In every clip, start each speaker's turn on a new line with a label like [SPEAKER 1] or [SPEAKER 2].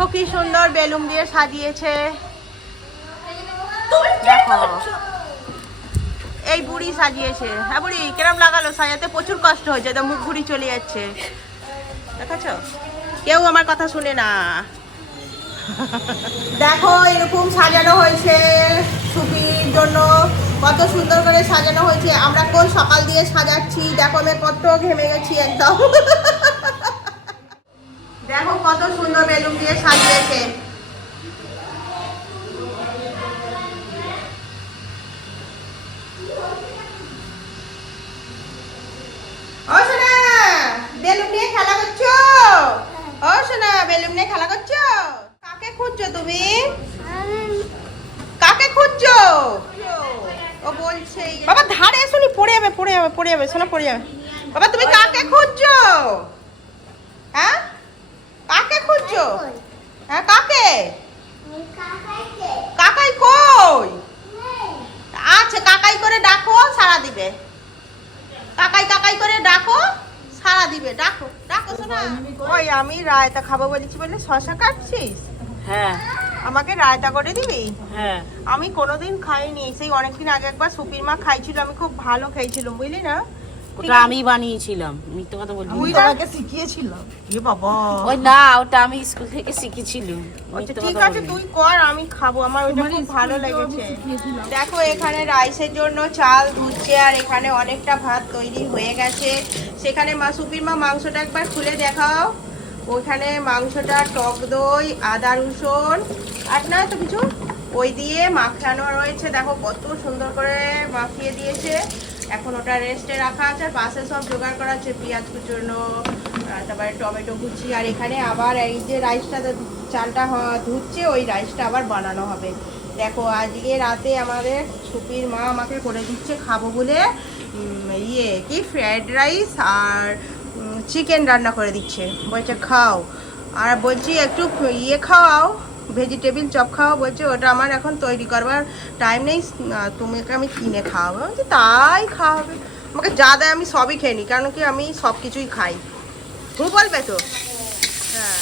[SPEAKER 1] দেখো কি সুন্দর বেলুন দিয়ে সাজিয়েছে। এই বুড়ি সাজিয়েছে। হ্যাঁ বুড়ি, কিরম লাগালো? সাজাতে প্রচুর কষ্ট হয়েছে, তো মুখ ঘুরি চলে যাচ্ছে। দেখাচ্ছ? কেউ আমার কথা শুনে না। দেখো, এরকম সাজানো হয়েছে সুপির জন্য। কত সুন্দর করে সাজানো হয়েছে। আমরা কোন সকাল দিয়ে সাজাচ্ছি? দেখো, আমি কত ঘেমে গেছি একদম। দেখো কত সুন্দর বেলুন দিয়ে সাজিয়েছে। বেলুন নিয়ে খেলা করছ? কাকে খুঁজছো তুমি? কাকে খুঁজছো? ও বলছে বাবা ধারে পড়ে যাবে পড়ে যাবে পড়ে যাবে শোনা পড়ে যাবে। বাবা তুমি কাকে খুঁজছো? হ্যাঁ? কাকে হ্যাঁ কাকে? কাকাই কই? আচ্ছা কাকাই করে ডাকো সারা দিবে। কাকাই কাকাই করে ডাকো সারা দিবে। ডাকো ডাকো শোনা। ওই আমি রায়তা খাব বলেছি বলে শশা কাটছিস?
[SPEAKER 2] হ্যাঁ।
[SPEAKER 1] আমাকে রায়তা করে দিবি?
[SPEAKER 2] হ্যাঁ।
[SPEAKER 1] আমি কোনোদিন খাইনি। সেই অনেকদিন আগে একবার সুপির মা খাইছিল আমি খুব ভালো খেয়েছিলাম বুঝলি না?
[SPEAKER 2] ওটা আমি বানিয়েছিলাম। মিথ্যে কথা বলছি
[SPEAKER 1] তুই শিখিয়েছিলাম। এ বাবা।
[SPEAKER 2] ওই না ওটা আমি স্কুল থেকে শিখেছিলাম।
[SPEAKER 1] আচ্ছা ঠিক আছে তুই কর আমি খাব। আমার ওটা খুব ভালো লেগেছে। দেখো এখানে রাইসের জন্য চাল ধুচ্ছে আর এখানে অনেকটা ভাত তৈরি হয়ে গেছে। সেখানে মা সুপির মা মাংসটা একবার খুলে দেখাও। ওইখানে মাংসটা টক দই আদা রসুন আর না তো কিছু। ওই দিয়ে মাখানো রয়েছে। দেখো কত সুন্দর করে মাখিয়ে দিয়েছে। এখন ওটা রেস্টে রাখা আছে আর পাশে সব জোগাড় করা আছে, পেঁয়াজ কুচুনো তারপরে টমেটো কুচি, আর এখানে আবার এই যে রাইসটা চালটা ধুচ্ছে, ওই রাইসটা আবার বানানো হবে। দেখো, আজকে রাতে আমাদের সুপির মা আমাকে করে দিচ্ছে খাব বলে ইয়ে কি, ফ্রায়েড রাইস আর চিকেন রান্না করে দিচ্ছে। বলছে, খাও। আর বলছি, একটু ইয়ে খাওয়াও। ভেজিটেবিল চপ খাওয়া বলছে ওটা আমার এখন তৈরি করবার টাইম নেই তোমাকে আমি কিনে খাওয়াবো। বলছি, তাই খাওয়াবে। আমাকে যা দেয় আমি সবই খেয়ে নিই কারণ কি আমি সব কিছুই খাই। তুমি বলবে তো? হ্যাঁ।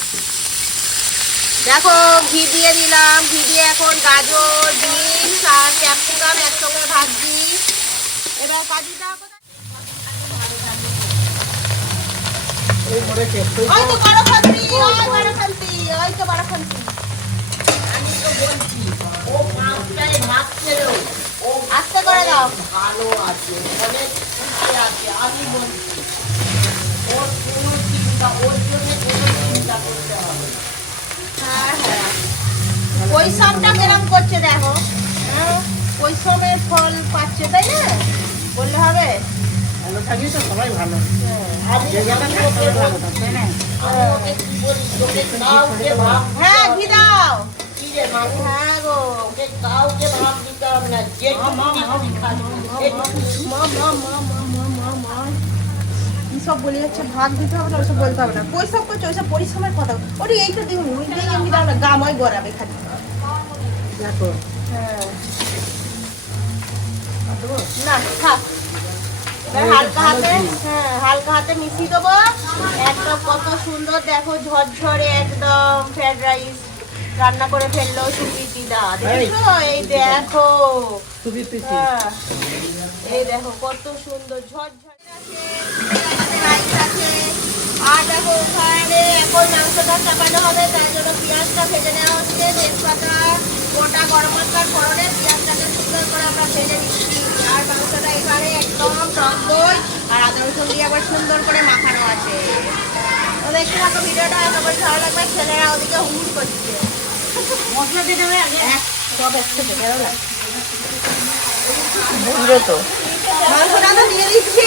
[SPEAKER 1] দেখো ঘি দিয়ে দিলাম ঘি দিয়ে এখন গাজর বিনস আর ক্যাপসিকাম একসঙ্গে ভাজছি। এবার কাজুটা ওই তো বড় খান্তি ওই বড় খান্তি ওই তো বড় খান্তি। আস্তে করে দাও হ্যাঁ হ্যাঁ পরিশ্রমটা কেরম করছে দেখো। হ্যাঁ পরিশ্রমের ফল পাচ্ছে তাই না? বললে হবে?
[SPEAKER 2] ভালো থাকলে তো সবাই ভালো।
[SPEAKER 1] হ্যাঁ।
[SPEAKER 2] যে যেটা না?
[SPEAKER 1] হ্যাঁ গো মা, মা, মা, মা, মা, মা, মা। সব বলে যাচ্ছে ভাগ দিতে হবে না ওসব বলতে হবে না। পরিশ্রম করছে ওইসব পরিশ্রমের কথা। ওরে এই তো দিন ওই দিয়ে এমনি দাও না গাময় গড়াবে খালি।
[SPEAKER 2] দেখো।
[SPEAKER 1] হ্যাঁ না থাক। হালকা হাতে হ্যাঁ হালকা হাতে মিশিয়ে দেবো। একদম কত সুন্দর দেখো ঝরঝরে একদম ফ্রাইড রাইস রান্না করে ফেলল সুবি দিদা। দেখেছ? এই দেখো। হ্যাঁ। এই দেখো কত সুন্দর ঝরঝরে আছে। আর দেখো ওখানে এখন মাংসটা চাপানো হবে তার জন্য পেঁয়াজটা ভেজে নেওয়া হচ্ছে। তেজপাতা গোটা গরম মশলার ফোড়নে পেঁয়াজটাকে সুন্দর করে আমরা ভেজে নিচ্ছি। আর মাংসটা এখানে একদম টক দই আর আদা রসুন দিয়ে আবার সুন্দর করে মাখানো আছে। দেখতে থাকো ভিডিওটা একেবারে ভালো লাগবে ছেলেরা ওদিকে হুড় করছে।
[SPEAKER 2] মশলা দিয়ে দেবে আগে।
[SPEAKER 1] সব একসাথে ভালো লাগে
[SPEAKER 2] বুঝবে তো।
[SPEAKER 1] মাংসটা তো দিয়ে দিচ্ছি।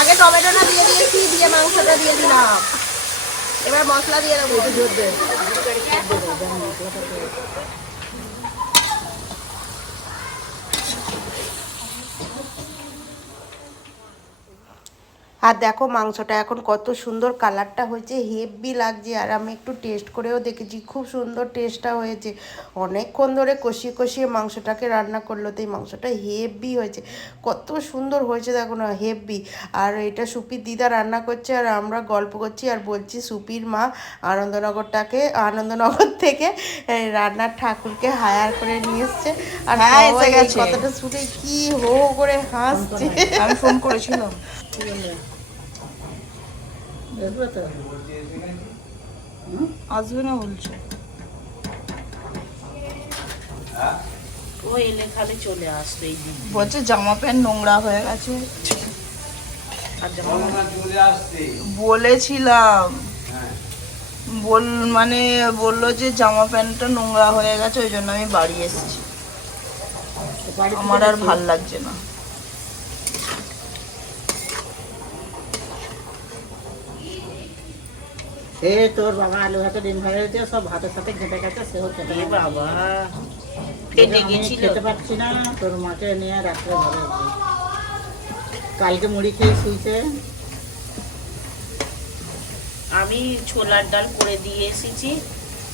[SPEAKER 1] আগে টমেটোটা দিয়ে দিয়েছি দিয়ে মাংসটা দিয়ে দিলাম। এবার মশলা দিয়ে দেবো। আর দেখো মাংসটা এখন কত সুন্দর কালারটা হয়েছে হেভি লাগছে। আর আমি একটু টেস্ট করেও দেখেছি খুব সুন্দর টেস্টটা হয়েছে। অনেকক্ষণ ধরে কষিয়ে কষিয়ে মাংসটাকে রান্না করল তো এই মাংসটা হেভি হয়েছে। কত সুন্দর হয়েছে দেখো না হেভি। আর এটা সুপির দিদা রান্না করছে আর আমরা গল্প করছি আর বলছি সুপির মা আনন্দনগরটাকে আনন্দনগর থেকে রান্নার ঠাকুরকে হায়ার করে নিয়ে এসছে। আর
[SPEAKER 3] হ্যাঁ।
[SPEAKER 1] কথাটা শুনে কি হো হো করে হাসছে।
[SPEAKER 3] আমি ফোন করেছিলাম। আসবে না বলছে।
[SPEAKER 2] ও এলে খালি চলে আসবে এই দিন।
[SPEAKER 3] বলছে জামা প্যান্ট নোংরা হয়ে গেছে। বলেছিলাম। বল মানে বলল যে জামা প্যান্টটা নোংরা হয়ে গেছে ওই জন্য আমি বাড়ি এসেছি। আমার আর ভালো লাগছে না।
[SPEAKER 2] এ তোর বাবা আলু ভাতে ডিম ভাজা দিয়ে সব ভাতের সাথে ঘেটে গেছে সেও খেতে
[SPEAKER 1] বাবা।
[SPEAKER 2] ফেটে
[SPEAKER 1] গেছিল।
[SPEAKER 2] খেতে পারছি না তোর মাকে নিয়ে রাত্রে ঘরে কালকে মুড়ি খেয়ে শুইছে।
[SPEAKER 1] আমি ছোলার ডাল করে দিয়ে এসেছি।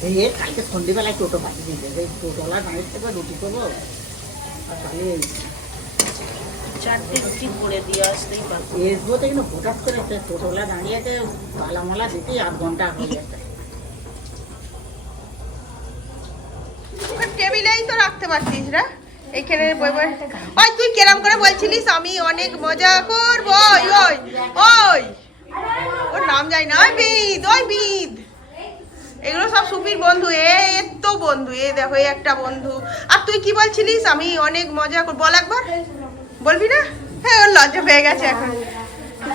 [SPEAKER 2] এ কালকে সন্ধ্যেবেলায় টোটো পাঠিয়ে এই টোটোলা দাঁড়িয়ে রুটি করব? আর তাহলে
[SPEAKER 1] চারটে রুটি করে দিয়ে আসতেই পারব
[SPEAKER 2] এসবো তো কিন্তু হঠাৎ করে একটা টোটোলা তালামালা দিতেই আধ ঘণ্টা হয়ে যাচ্ছে
[SPEAKER 1] টেবিলেই তো রাখতে বই বই ওই তুই কেরাম করে বলছিলিস আমি অনেক মজা করব। ওই ওই ওই। ওর নাম যাই না। ওই বিদ ওই বিদ। এগুলো সব সুপির বন্ধু। এ তো বন্ধু। এ দেখো এই একটা বন্ধু। আর তুই কি বলছিলিস? আমি অনেক মজা করব বল একবার। বলবি না? হ্যাঁ ওর লজ্জা পেয়ে গেছে এখন।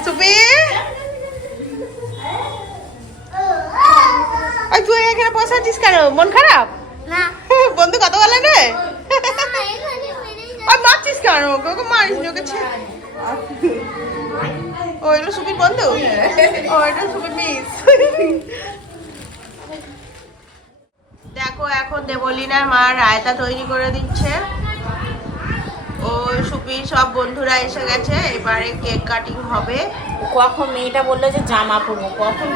[SPEAKER 1] সুপি? ওই তুই এখানে বসে আছিস কেন? মন খারাপ?
[SPEAKER 4] না।
[SPEAKER 1] বন্ধু কত বলে রে ওই মারছিস কেন? ওকে ওকে মারিস নি, ওকে ও এগুলো সুপির বন্ধু? ও এটা সুপির মিস। দেখো এখন দেবলিনার মা রায়তা তৈরি করে দিচ্ছে। ও সুপির সব বন্ধুরা এসে গেছে এবারে কেক কাটিং হবে।
[SPEAKER 2] কখন মেয়েটা বলল যে জামা পরবো কখন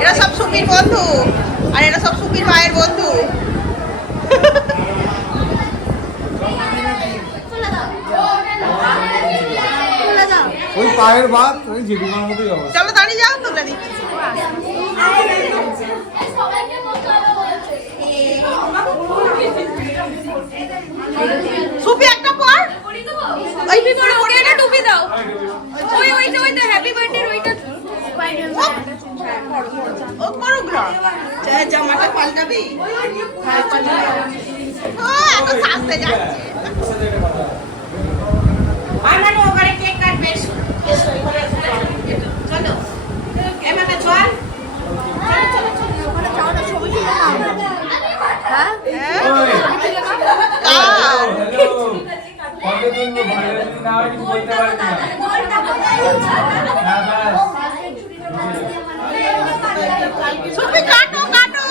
[SPEAKER 1] এরা সব সুপির বন্ধু আর এরা সব সুপির মায়ের বন্ধু।
[SPEAKER 5] ওই পায়ের ভাত ওই জেঠিমার মতোই অবস্থা।
[SPEAKER 1] চলো দাঁড়িয়ে যাও তুলে দিচ্ছি সুপি একটা পর। ওই পরে ওকে একটা টুপি দাও। ওই ওইটা ওইটা হ্যাপি বার্থডে ওইটা। ও করুক না জামাটা পাল্টাবি? ও এত সাজতে যাচ্ছে।
[SPEAKER 2] মানে ওখানে কেক কাটবে।
[SPEAKER 1] চলো। এভাবে চল। হ্যাঁ? কার সুপি কাটো কাটো।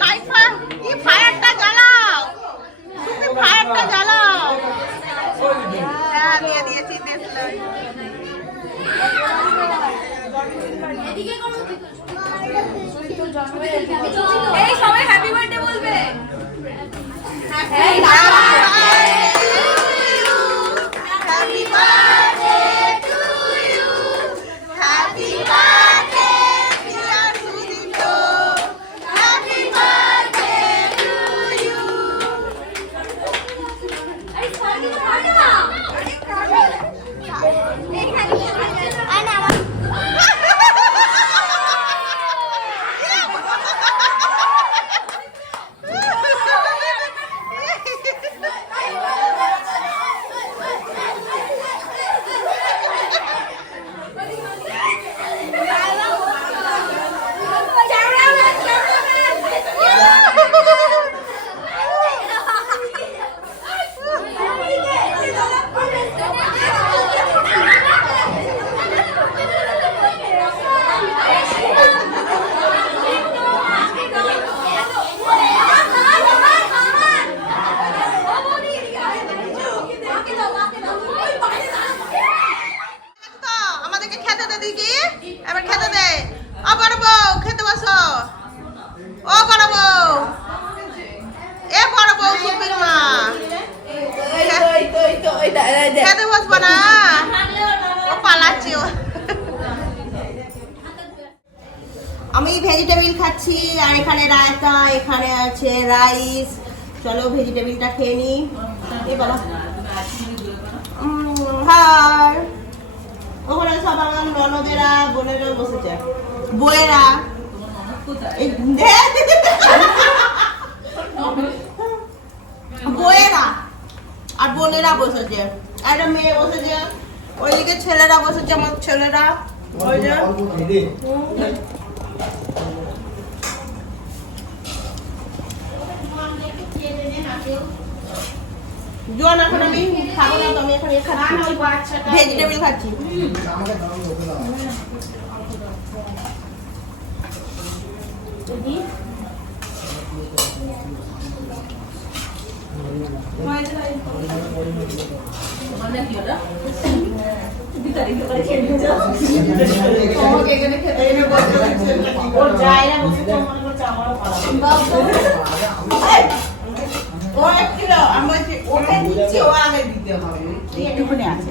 [SPEAKER 1] লাইট কি ফায়ারটা জ্বালাও? সুপি ফায়ারটা জ্বালাও। হ্যাঁ দিয়ে দিয়েছি দেখলাম
[SPEAKER 4] এই সবাই হ্যাপি বার্থডে বলবে।
[SPEAKER 1] Happy ভেজিটেবিল খাচ্ছি, আর এখানে রায়তা, এখানে আছে রাইস। চলো ভেজিটেবিলটা খেয়ে এই বলো। হাই। ওখানে সব আমার ননদেরা, বোনেরা বসেছে। বইয়েরা। এই বইয়েরা আর বোনেরা বসেছে। একটা মেয়ে বসেছে। ওইদিকে ছেলেরা বসেছে, আমার ছেলেরা। ওই যে। জোয়ান এখন আমি খাব না তো আমি এখন খাচ্ছি। ভেজিটেবিল খাচ্ছি। মনে আমারও খারাপ ও এক কিলো আমি বলছি দিচ্ছি ও আগে দিতে হবে।
[SPEAKER 2] একটুখানি আছে।